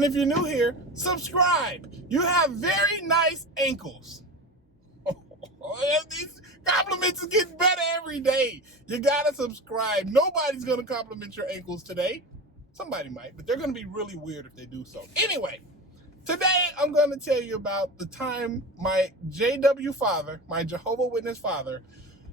And if you're new here, subscribe. You have very nice ankles. These compliments is getting better every day. You gotta subscribe. Nobody's gonna compliment your ankles today. Somebody might, but they're gonna be really weird if they do so. Anyway, today I'm gonna tell you about the time my JW father, my Jehovah Witness father,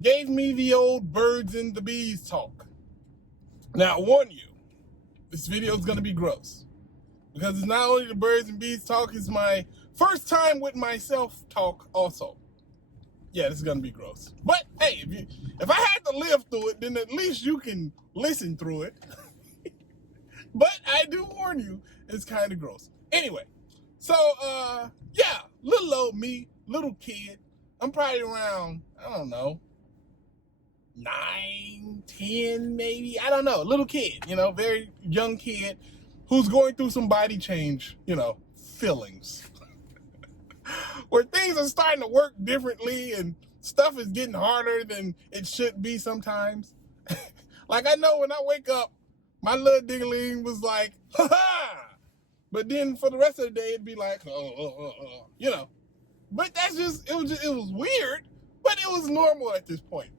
gave me the old birds and the bees talk. Now, I warn you, this video is gonna be gross. Because it's not only the birds and bees talk, it's my first time with myself talk also. Yeah, this is gonna be gross. But hey, if I had to live through it, then at least you can listen through it. But I do warn you, it's kind of gross. Anyway, so yeah, little old me, little kid. I'm probably around, I don't know, 9, 10 maybe. I don't know, little kid, very young kid who's going through some body change, feelings. Where things are starting to work differently and stuff is getting harder than it should be sometimes. Like I know when I wake up, my little dingling was like, ha ha! But then for the rest of the day, it'd be like, But that's it was weird, but it was normal at this point.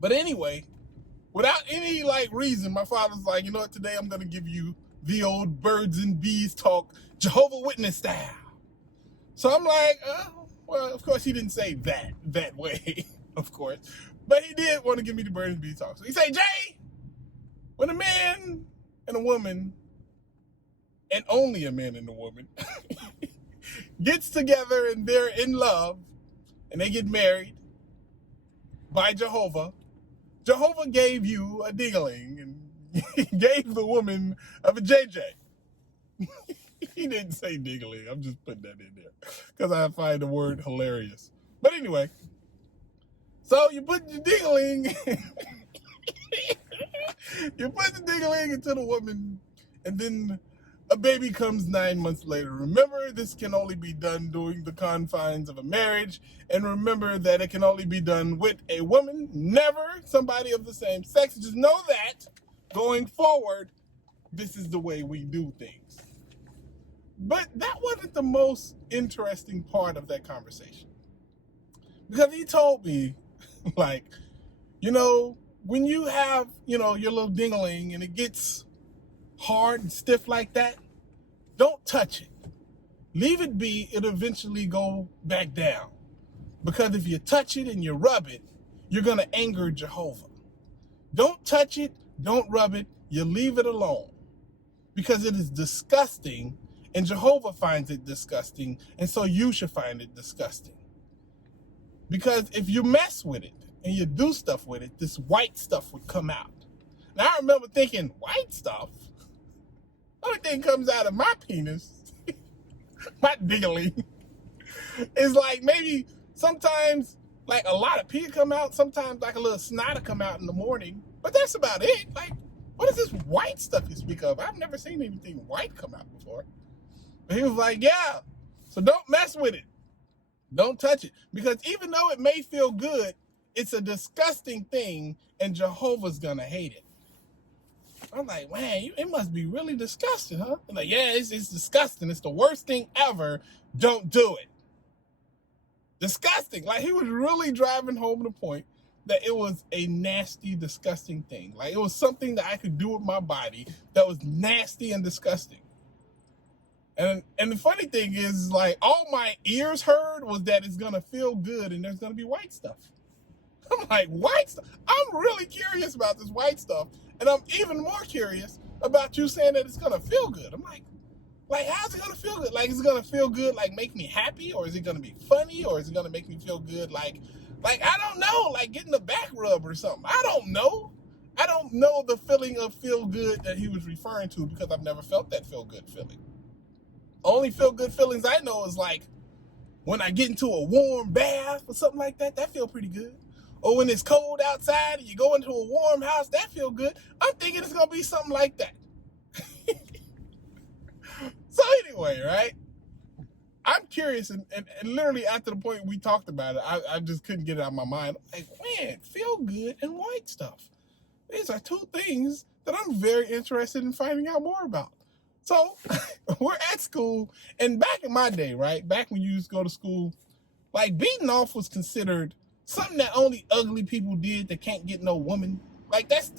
But anyway, without any reason, my father's like, you know what, today I'm gonna give you the old birds and bees talk, Jehovah Witness style. So I'm like, well, of course he didn't say that way, of course. But he did want to give me the birds and bees talk. So he said, Jay, when a man and a woman, and only a man and a woman, gets together and they're in love, and they get married by Jehovah, Jehovah gave you a dingling and gave the woman of a JJ. He didn't say dingling. I'm just putting that in there because I find the word hilarious. But anyway, so you put your dingling, you put the dingling into the woman, and then a baby comes 9 months later. Remember, this can only be done during the confines of a marriage, and remember that it can only be done with a woman, never somebody of the same sex. Just know that going forward, this is the way we do things. But that wasn't the most interesting part of that conversation. Because he told me, when you have, your little dingling and it gets hard and stiff like that, don't touch it. Leave it be, it'll eventually go back down. Because if you touch it and you rub it, you're going to anger Jehovah. Don't touch it, don't rub it, you leave it alone. Because it is disgusting. And Jehovah finds it disgusting, and so you should find it disgusting. Because if you mess with it and you do stuff with it, this white stuff would come out. Now I remember thinking, white stuff? The only thing comes out of my penis, my dingling, is maybe sometimes a lot of pee come out, sometimes a little snot come out in the morning, but that's about it. What is this white stuff you speak of? I've never seen anything white come out before. He was like, yeah, so don't mess with it. Don't touch it. Because even though it may feel good, it's a disgusting thing, and Jehovah's going to hate it. I'm like, man, it must be really disgusting, huh? I'm like, yeah, it's disgusting. It's the worst thing ever. Don't do it. Disgusting. He was really driving home the point that it was a nasty, disgusting thing. It was something that I could do with my body that was nasty and disgusting. And the funny thing is, all my ears heard was that it's going to feel good and there's going to be white stuff. I'm like, white stuff? I'm really curious about this white stuff. And I'm even more curious about you saying that it's going to feel good. I'm like, how's it going to feel good? Is it going to feel good, make me happy? Or is it going to be funny? Or is it going to make me feel good, I don't know, getting the back rub or something? I don't know. I don't know the feeling of feel good that he was referring to because I've never felt that feel good feeling. Only feel good feelings I know is when I get into a warm bath or something like that, that feel pretty good. Or when it's cold outside and you go into a warm house, that feel good. I'm thinking it's going to be something like that. So anyway, right? I'm curious, and literally after the point we talked about it, I just couldn't get it out of my mind. I'm like, man, feel good and white stuff. These are two things that I'm very interested in finding out more about. So we're at school, and back in my day, right? Back when you used to go to school, like beating off was considered something that only ugly people did that can't get no woman. Like that's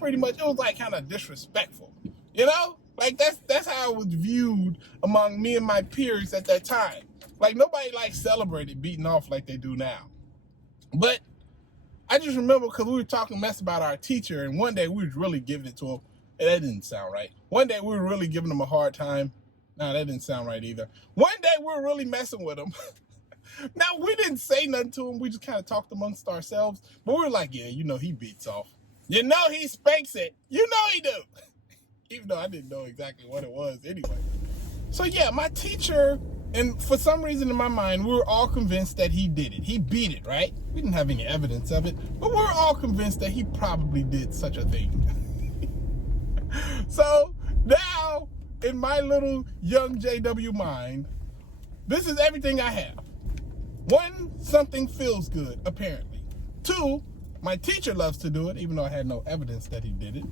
pretty much, it was like kind of disrespectful, you know? Like that's how it was viewed among me and my peers at that time. Like nobody like celebrated beating off like they do now. But I just remember because we were talking mess about our teacher, and one day we was really giving it to him. And that didn't sound right. One day we were really giving him a hard time. No, that didn't sound right either. One day we were really messing with him. Now, we didn't say nothing to him. We just kind of talked amongst ourselves. But we were like, yeah, you know, he beats off. You know he spanks it. You know he do. Even though I didn't know exactly what it was anyway. So, yeah, my teacher, and for some reason in my mind, we were all convinced that he did it. He beat it, right? We didn't have any evidence of it. But we were all convinced that he probably did such a thing. So, now, in my little young JW mind, this is everything I have. 1, something feels good, apparently. 2, my teacher loves to do it, even though I had no evidence that he did it.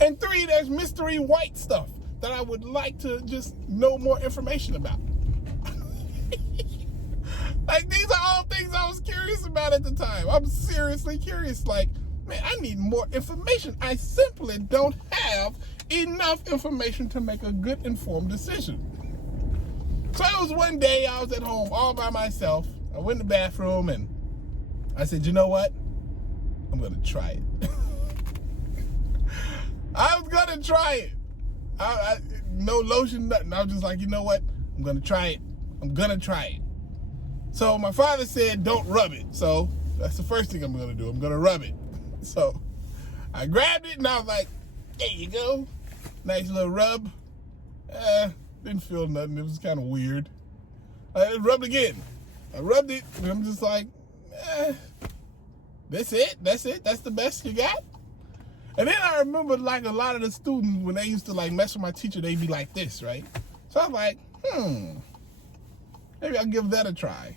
And 3, there's mystery white stuff that I would like to just know more information about. Like, these are all things I was curious about at the time. I'm seriously curious. Like, man, I need more information. I simply don't have enough information to make a good informed decision. So it was one day I was at home all by myself. I went in the bathroom and I said, you know what? I'm going to try it. I was going to try it. No lotion, nothing. I was just like, you know what? I'm going to try it. I'm going to try it. So my father said, don't rub it. So that's the first thing I'm going to do. I'm going to rub it. So I grabbed it and I was like, there you go. Nice little rub. Didn't feel nothing. It was kind of weird. I rubbed again. I rubbed it and I'm just like, that's it? That's it? That's the best you got? And then I remember like a lot of the students, when they used to like mess with my teacher, they'd be like this, right? So I was like, maybe I'll give that a try.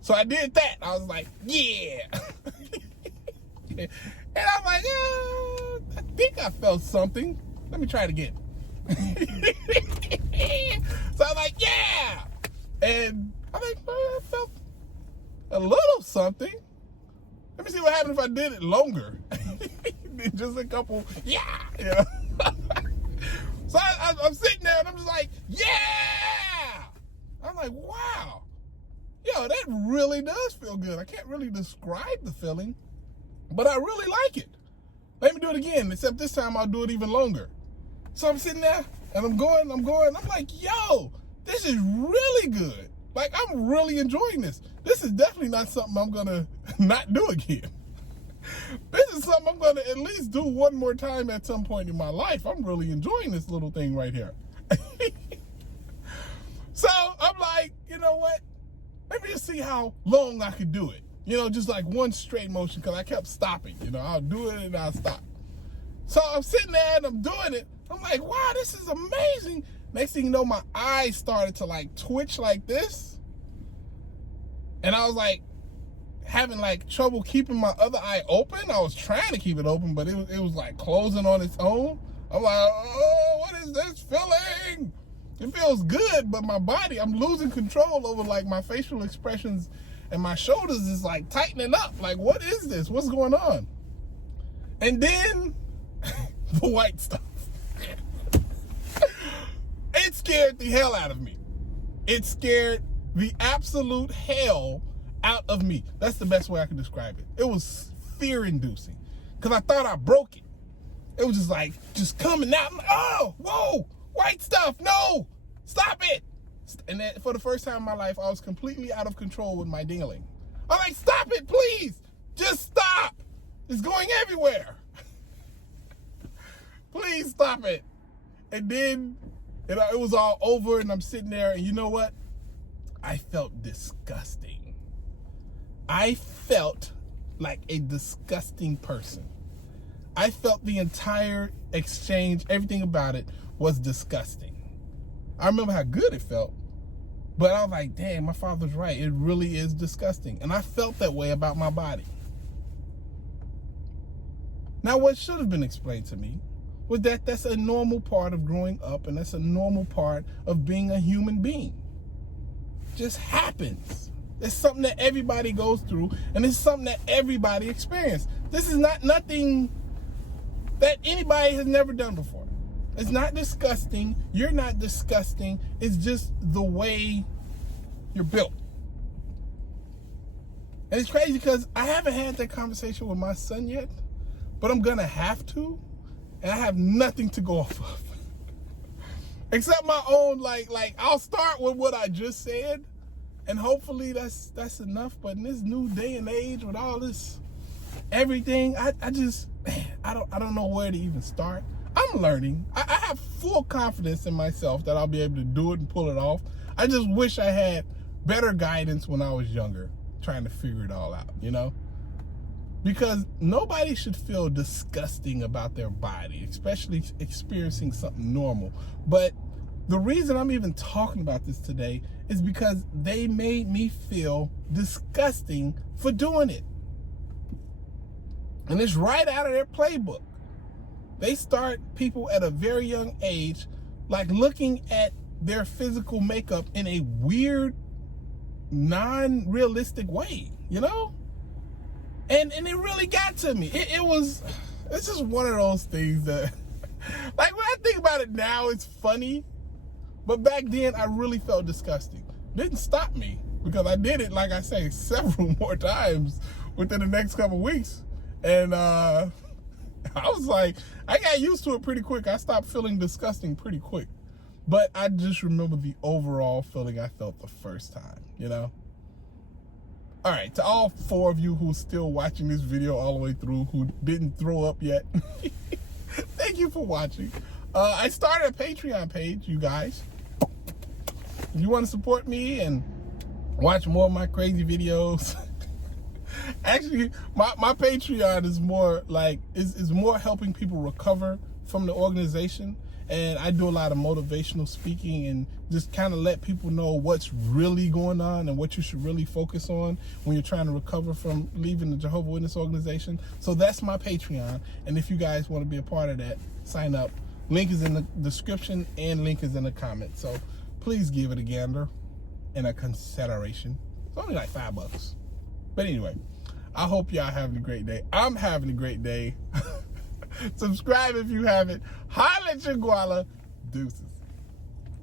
So I did that. I was like, yeah. And I was like, I think I felt something. Let me try it again. So I was like, yeah. And I was like, I felt a little something. Let me see what happened if I did it longer. Just a couple, yeah. You know? So I'm sitting there and I'm just like, yeah. I'm like, wow. Yo, that really does feel good. I can't really describe the feeling, but I really like it. Let me do it again, except this time I'll do it even longer. So I'm sitting there and I'm going. I'm like, yo, this is really good. Like, I'm really enjoying this. This is definitely not something I'm going to not do again. This is something I'm going to at least do one more time at some point in my life. I'm really enjoying this little thing right here. So I'm like, you know what? Let me just see how long I could do it. You know, just like one straight motion, because I kept stopping. You know, I'll do it and I'll stop. So I'm sitting there and I'm doing it. I'm like, wow, this is amazing. Next thing you know, my eyes started to like twitch like this. And I was like having like trouble keeping my other eye open. I was trying to keep it open, but it was like closing on its own. I'm like, oh, what is this feeling? It feels good, but my body, I'm losing control over like my facial expressions, and my shoulders is like tightening up. Like, what is this? What's going on? And then the white stuff. It scared the hell out of me. It scared the absolute hell out of me. That's the best way I can describe it. It was fear-inducing because I thought I broke it. It was just like, just coming out. I'm like, oh, whoa, white stuff. No, stop it. And then for the first time in my life, I was completely out of control with my dingling. I'm like, stop it, please. Just stop. It's going everywhere. Please stop it. And then it was all over, and I'm sitting there, and you know what? I felt disgusting. I felt like a disgusting person. I felt the entire exchange, everything about it was disgusting. I remember how good it felt, but I was like, damn, my father's right. It really is disgusting. And I felt that way about my body. Now, what should have been explained to me was that that's a normal part of growing up, and that's a normal part of being a human being. Just happens. It's something that everybody goes through, and it's something that everybody experiences. This is not nothing that anybody has never done before. It's not disgusting. You're not disgusting. It's just the way you're built. And it's crazy because I haven't had that conversation with my son yet, but I'm gonna have to, and I have nothing to go off of. Except my own, like I'll start with what I just said, and hopefully that's enough. But in this new day and age with all this everything, I don't know where to even start. I'm learning. I have full confidence in myself that I'll be able to do it and pull it off. I just wish I had better guidance when I was younger, trying to figure it all out, you know? Because nobody should feel disgusting about their body, especially experiencing something normal. But the reason I'm even talking about this today is because they made me feel disgusting for doing it. And it's right out of their playbook. They start people at a very young age, like looking at their physical makeup in a weird, non-realistic way, you know? And it really got to me. It's just one of those things that, like when I think about it now, it's funny. But back then, I really felt disgusting. Didn't stop me, because I did it, like I say, several more times within the next couple of weeks. And I was like, I got used to it pretty quick. I stopped feeling disgusting pretty quick. But I just remember the overall feeling I felt the first time, you know? All right, to all 4 of you who's still watching this video all the way through, who didn't throw up yet, thank you for watching. I started a Patreon page, you guys. If you want to support me and watch more of my crazy videos, actually, my Patreon is more like, is more helping people recover from the organization. And I do a lot of motivational speaking and just kind of let people know what's really going on and what you should really focus on when you're trying to recover from leaving the Jehovah Witness organization. So that's my Patreon. And if you guys want to be a part of that, sign up. Link is in the description and link is in the comments. So please give it a gander and a consideration. It's only like $5. But anyway, I hope y'all having a great day. I'm having a great day. Subscribe if you haven't. Holla at your guala. Deuces.